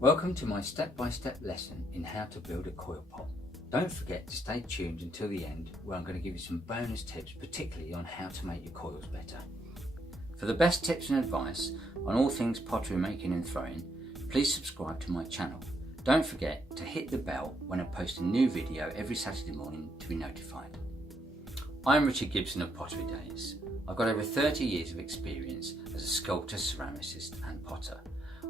Welcome to my step-by-step lesson in how to build a coil pot. Don't forget to stay tuned until the end, where I'm going to give you some bonus tips, particularly on how to make your coils better. For the best tips and advice on all things pottery making and throwing, please subscribe to my channel. Don't forget to hit the bell when I post a new video every Saturday morning to be notified. I'm Richard Gibson of Pottery Days. I've got over 30 years of experience as a sculptor, ceramicist and potter.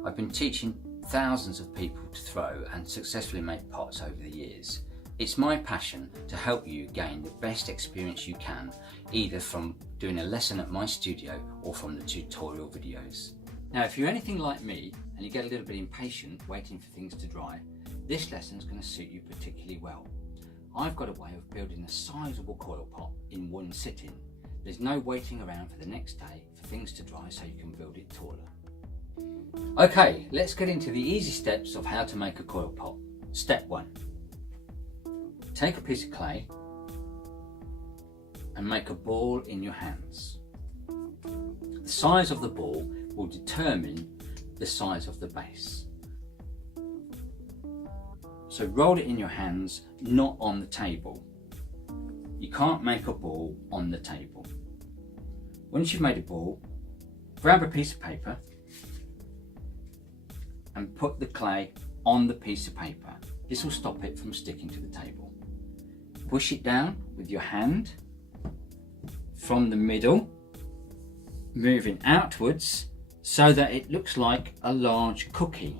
I've been teaching thousands of people to throw and successfully make pots over the years. It's my passion to help you gain the best experience you can, either from doing a lesson at my studio or from the tutorial videos. Now, if you're anything like me and you get a little bit impatient waiting for things to dry, this lesson is going to suit you particularly well. I've got a way of building a sizable coil pot in one sitting. There's no waiting around for the next day for things to dry so you can build it taller. Okay, let's get into the easy steps of how to make a coil pot. Step 1. Take a piece of clay and make a ball in your hands. The size of the ball will determine the size of the base. So roll it in your hands, not on the table. You can't make a ball on the table. Once you've made a ball, grab a piece of paper and put the clay on the piece of paper. This will stop it from sticking to the table. Push it down with your hand from the middle, moving outwards so that it looks like a large cookie.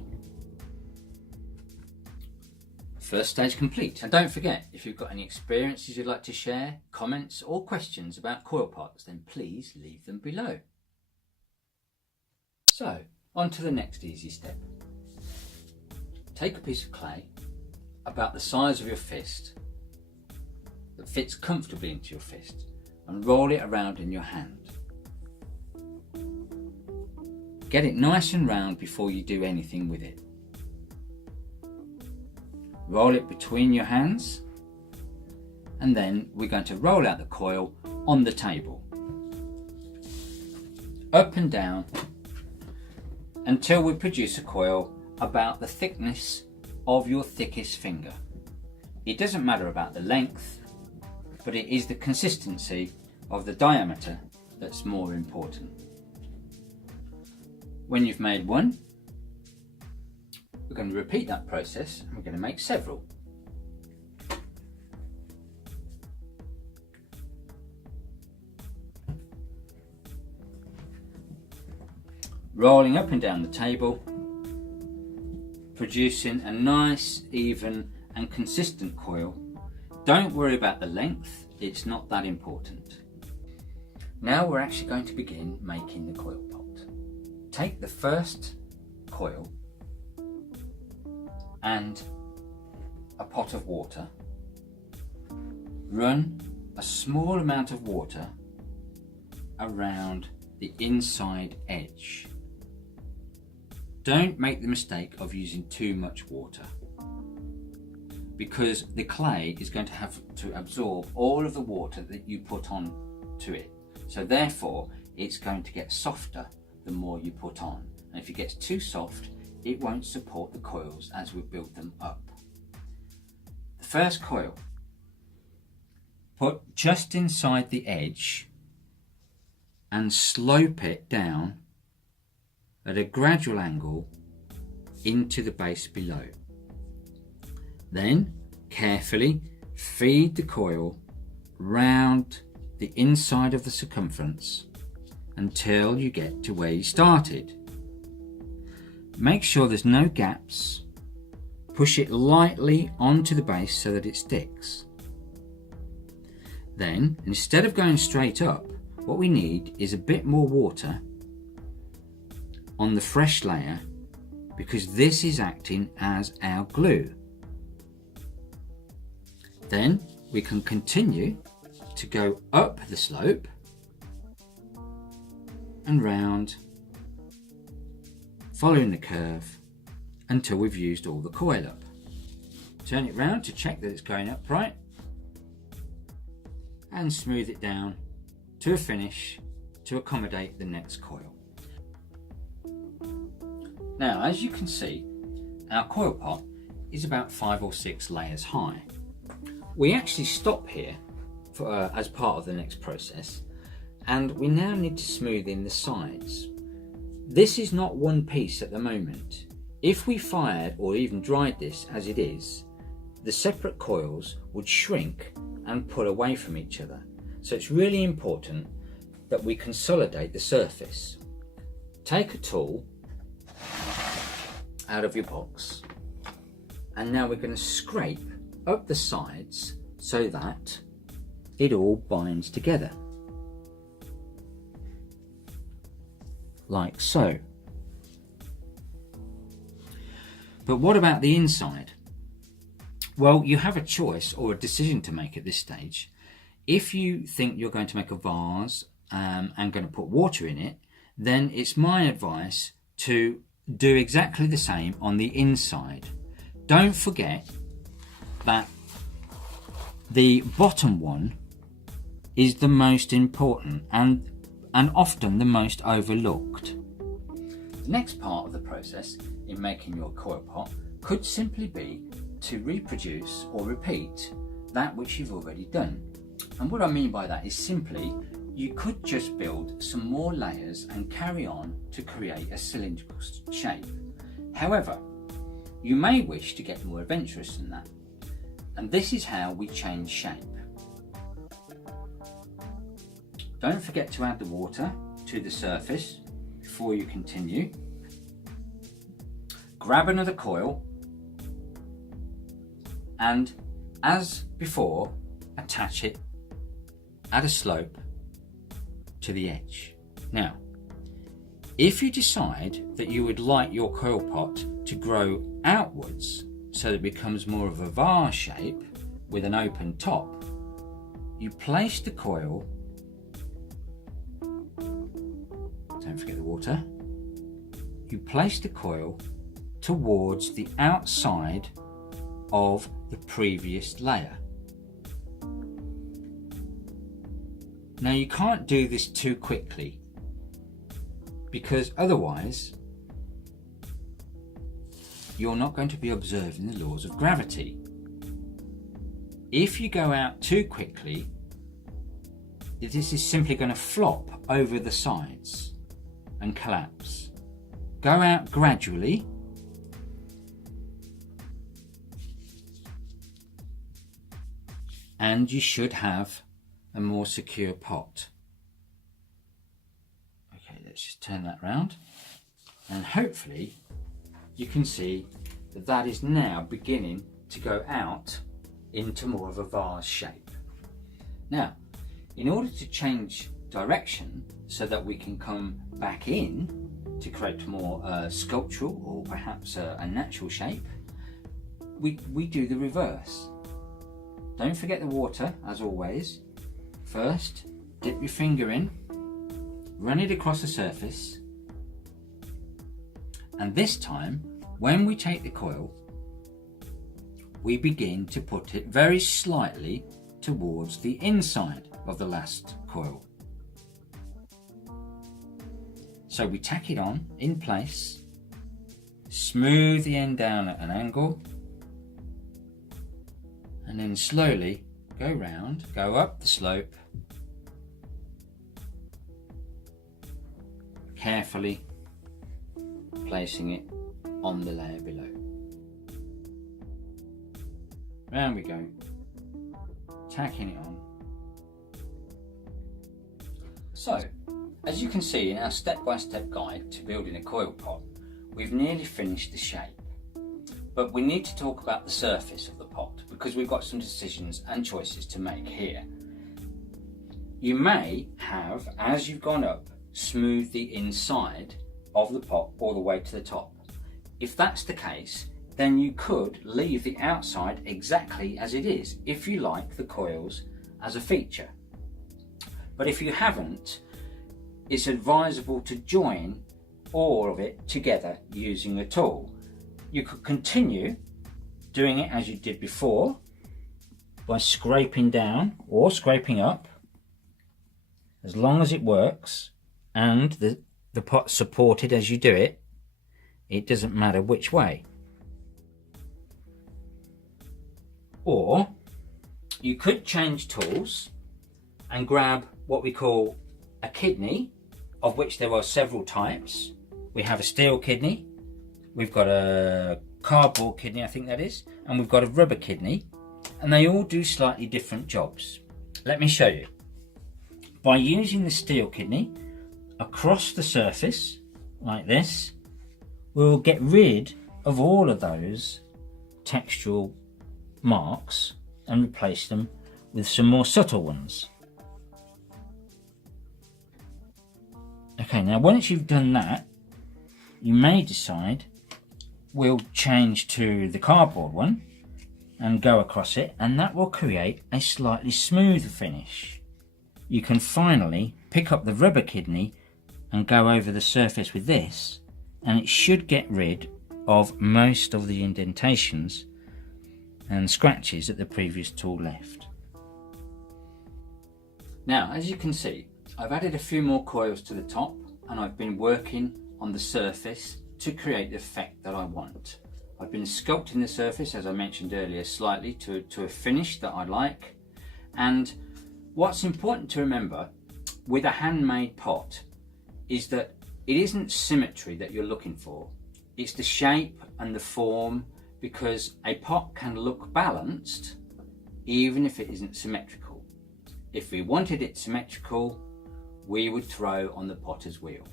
First stage complete. And don't forget, if you've got any experiences you'd like to share, comments or questions about coil pots, then please leave them below. So, on to the next easy step. Take a piece of clay about the size of your fist that fits comfortably into your fist and roll it around in your hand. Get it nice and round before you do anything with it. Roll it between your hands and then we're going to roll out the coil on the table. Up and down until we produce a coil about the thickness of your thickest finger. It doesn't matter about the length, but it is the consistency of the diameter that's more important. When you've made one, we're going to repeat that process and we're going to make several. Rolling up and down the table, producing a nice, even and consistent coil. Don't worry about the length, it's not that important. Now we're actually going to begin making the coil pot. Take the first coil and a pot of water. Run a small amount of water around the inside edge. Don't make the mistake of using too much water, because the clay is going to have to absorb all of the water that you put on to it. So therefore it's going to get softer the more you put on. And if it gets too soft, it won't support the coils as we build them up. The first coil, put just inside the edge and slope it down at a gradual angle into the base below. Then carefully feed the coil round the inside of the circumference until you get to where you started. Make sure there's no gaps. Push it lightly onto the base so that it sticks. Then, instead of going straight up, what we need is a bit more water on the fresh layer, because this is acting as our glue. Then we can continue to go up the slope and round, following the curve until we've used all the coil up. Turn it round to check that it's going up right and smooth it down to a finish to accommodate the next coil. Now, as you can see, our coil pot is about 5 or 6 layers high. We actually stop here for, as part of the next process, and we now need to smooth in the sides. This is not one piece at the moment. If we fired or even dried this as it is, the separate coils would shrink and pull away from each other. So it's really important that we consolidate the surface. Take a tool out of your box, and now we're going to scrape up the sides so that it all binds together, like so. But what about the inside? Well, you have a choice or a decision to make at this stage. If you think you're going to make a vase and going to put water in it, then it's my advice to do exactly the same on the inside. Don't forget that the bottom one is the most important and often the most overlooked. The next part of the process in making your coil pot could simply be to reproduce or repeat that which you've already done. And what I mean by that is simply you could just build some more layers and carry on to create a cylindrical shape. However, you may wish to get more adventurous than that, and this is how we change shape. Don't forget to add the water to the surface before you continue. Grab another coil and, as before, attach it at a slope to the edge. Now, if you decide that you would like your coil pot to grow outwards so that it becomes more of a vase shape with an open top, you place the coil, don't forget the water, you place the coil towards the outside of the previous layer. Now you can't do this too quickly, because otherwise you're not going to be observing the laws of gravity. If you go out too quickly, this is simply going to flop over the sides and collapse. Go out gradually, and you should have a more secure pot. Okay, let's just turn that round, and hopefully you can see that that is now beginning to go out into more of a vase shape. Now, in order to change direction so that we can come back in to create more sculptural or perhaps a natural shape, we do the reverse. Don't forget the water, as always. First, dip your finger in, run it across the surface, and this time, when we take the coil, we begin to put it very slightly towards the inside of the last coil. So we tack it on in place, smooth the end down at an angle, and then slowly go round, go up the slope, carefully placing it on the layer below. Round we go, tacking it on. So, as you can see in our step-by-step guide to building a coil pot, we've nearly finished the shape. But we need to talk about the surface of the pot, because we've got some decisions and choices to make here. You may have, as you've gone up, smoothed the inside of the pot all the way to the top. If that's the case, then you could leave the outside exactly as it is, if you like the coils as a feature. But if you haven't, it's advisable to join all of it together using a tool. You could continue doing it as you did before by scraping down or scraping up, as long as it works and the pot's supported as you do it. It doesn't matter which way. Or you could change tools and grab what we call a kidney, of which there are several types. We have a steel kidney, we've got a cardboard kidney, I think that is, and we've got a rubber kidney, and they all do slightly different jobs. Let me show you. By using the steel kidney across the surface like this, we'll get rid of all of those textural marks and replace them with some more subtle ones. Okay, now once you've done that, you may decide we'll change to the cardboard one and go across it, and that will create a slightly smoother finish. You can finally pick up the rubber kidney and go over the surface with this, and it should get rid of most of the indentations and scratches that the previous tool left. Now, as you can see, I've added a few more coils to the top, and I've been working on the surface to create the effect that I want. I've been sculpting the surface, as I mentioned earlier, slightly to a finish that I like. And what's important to remember with a handmade pot is that it isn't symmetry that you're looking for. It's the shape and the form, because a pot can look balanced even if it isn't symmetrical. If we wanted it symmetrical, we would throw on the potter's wheel.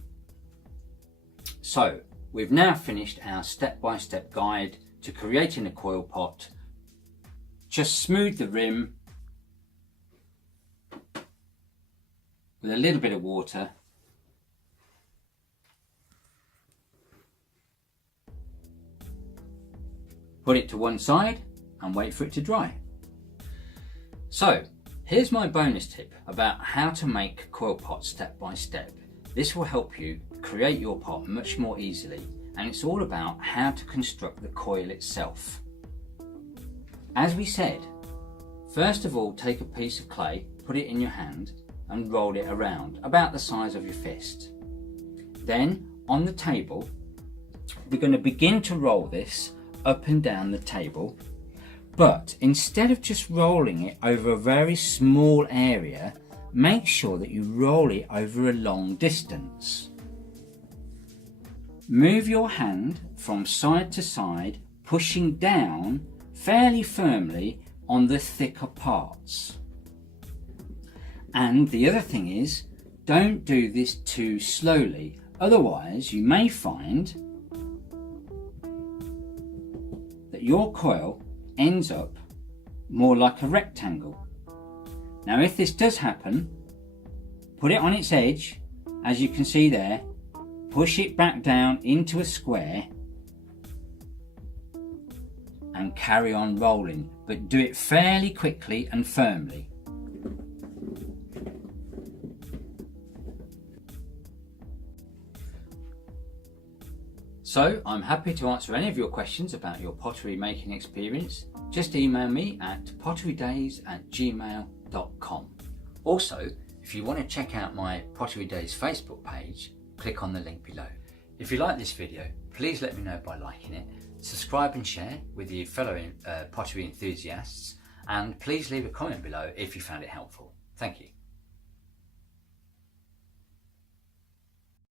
So we've now finished our step-by-step guide to creating a coil pot. Just smooth the rim with a little bit of water. Put it to one side and wait for it to dry. So here's my bonus tip about how to make coil pots step by step. This will help you create your pot much more easily, and it's all about how to construct the coil itself. As we said, first of all, take a piece of clay, put it in your hand and roll it around about the size of your fist. Then on the table, we're going to begin to roll this up and down the table, but instead of just rolling it over a very small area, make sure that you roll it over a long distance. Move your hand from side to side, pushing down fairly firmly on the thicker parts. And the other thing is, don't do this too slowly, otherwise you may find that your coil ends up more like a rectangle. Now if this does happen, put it on its edge, as you can see there, push it back down into a square and carry on rolling, but do it fairly quickly and firmly. So I'm happy to answer any of your questions about your pottery making experience. Just email me at potterydays@gmail.com. Also, if you want to check out my Pottery Days Facebook page, click on the link below. If you like this video, please let me know by liking it, subscribe and share with your fellow pottery enthusiasts, and please leave a comment below if you found it helpful. Thank you.